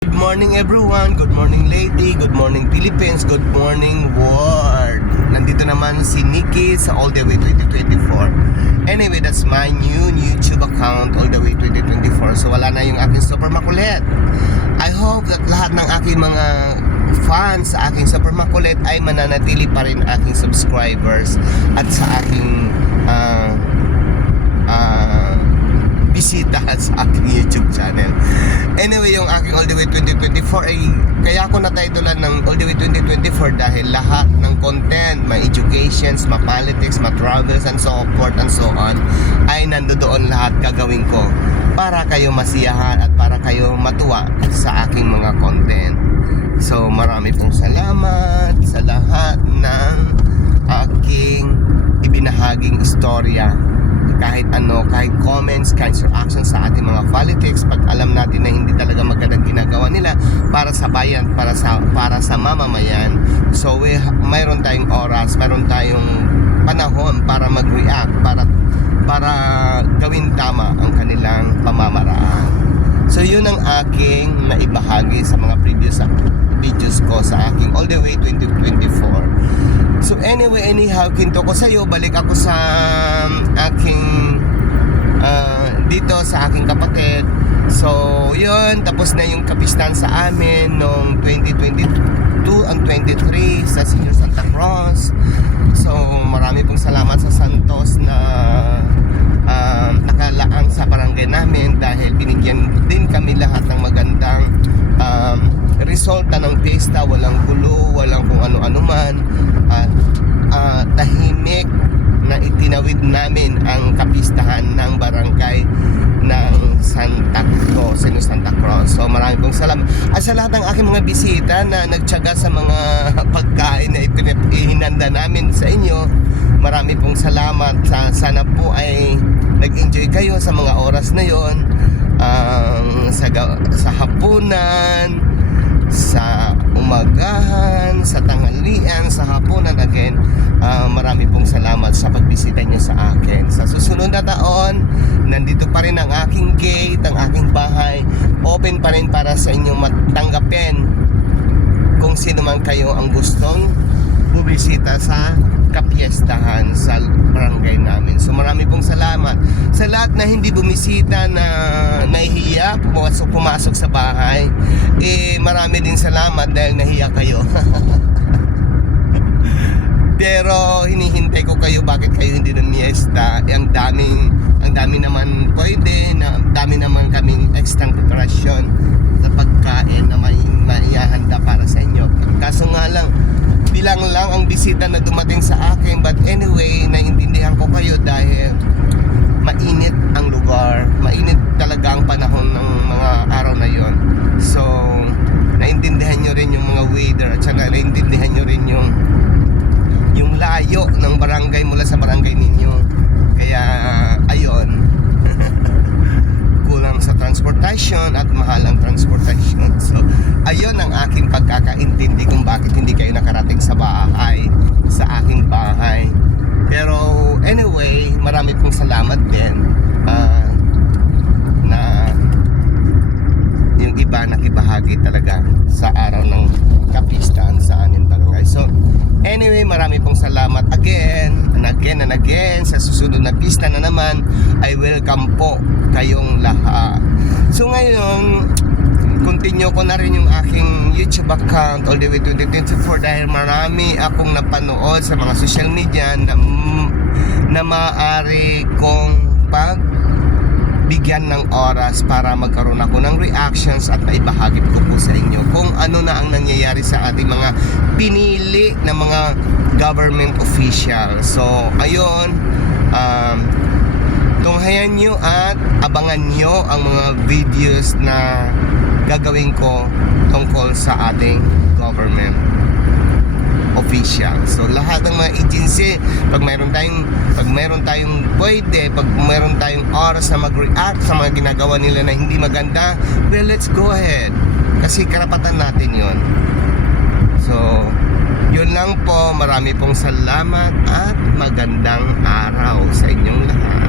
Good morning everyone, good morning lady, good morning Philippines, good morning world. Nandito naman si Nikki sa All The Way 2024. Anyway, that's my new YouTube account, All The Way 2024. So wala na yung aking super makulit. I hope that lahat ng aking mga fans sa aking super makulit ay mananatili pa rin aking subscribers at sa aking bisita sa aking YouTube channel. Anyway, yung aking All The Way 2024 ay kaya ako natituluan ng All The Way 2024 dahil lahat ng content, ma-educations, ma-politics, ma-travels and so forth and so on ay nandoon lahat gagawin ko para kayo masiyahan at para kayo matuwa sa aking mga content. So marami pong salamat sa lahat ng aking ibinahaging istorya, kahit ano, kahit comments, kahit reactions sa ating mga politics, pag alam natin na hindi talaga magandang ginagawa nila para sa bayan, para sa mamamayan. So mayroon tayong oras, mayroon tayong panahon para mag-react, para gawin tama ang kanilang pamamaraan. So yun ang aking naibahagi sa mga previous videos ko sa aking All The Way 2024. So anyway, anyhow, kinto ko sa iyo, balik ako sa aking dito sa aking kapatid. So yun, tapos na yung kapistan sa amin noong 2022 and 23 sa Senior Santa Cruz. So marami pong salamat sa Santos na nakalaang sa barangay namin dahil binigyan din kami lahat ng magandang resulta ng pista, walang gulo, walang kung ano-ano man, at tahimik na itinawid namin ang kapistahan ng barangay ng Santa Cruz, Santa Cruz. So marami pong salamat at sa lahat ng aking mga bisita na nagtiyaga sa mga pagkain na ihinanda namin sa inyo. Marami pong salamat. Sana po ay nag-enjoy kayo sa mga oras na yon, sa hapunan, sa umagahan, sa tanghalian, sa hapunan. Again, marami pong salamat sa pagbisita nyo sa akin. Sa susunod na taon, nandito pa rin ang aking gate, ang aking bahay open pa rin para sa inyong matanggapin kung sino man kayo ang gustong bumisita sa kapiestahan sa barangay namin. So marami pong salamat sa lahat na hindi bumisita, na nahihiya pumasok sa bahay. Marami din salamat dahil nahiya kayo. Pero hinihintay ko kayo, bakit kayo hindi lumiesta? Ang dami naman pwede, ang dami naman kaming extra preparasyon sa pagkain na maihahanda para sa inyo. Kaso nga lang, bilang lang ang bisita na dumating sa akin. But anyway, naiintindihan ko kayo dahil mainit ang lugar, mainit talaga ang panahon ng mga araw na yon. So naiintindihan nyo rin yung mga weather at saka naiintindihan nyo rin yung layo ng barangay mula sa barangay ninyo. Kaya ayun, kulang sa transportation at mahal ang transportation. So ayun ang aking pagkakaintindi kung bakit hindi kayo nakarating sa aking bahay. Pero anyway, marami pong salamat din na yung iba nakibahagi talaga sa araw ng kapistaan sa amin barangay. So anyway, marami pong salamat again and again and again. Sa susunod na pista na naman, I welcome po kayong lahat. So ngayon, continue ko na rin yung aking YouTube account All The Way 2024 dahil marami akong napanood sa mga social media na maaari kong bigyan ng oras para magkaroon ako ng reactions at maibahagi ko po sa inyo kung ano na ang nangyayari sa ating mga pinili na mga government official. So ayun, tunghayan nyo at abangan nyo ang mga videos na gagawin ko tungkol sa ating government official. So lahat ng mga agency, pag mayroon tayong pwede, pag mayroon tayong oras na mag-react sa mga ginagawa nila na hindi maganda, well, let's go ahead, kasi karapatan natin yon. So yun lang po. Marami pong salamat at magandang araw sa inyong lahat.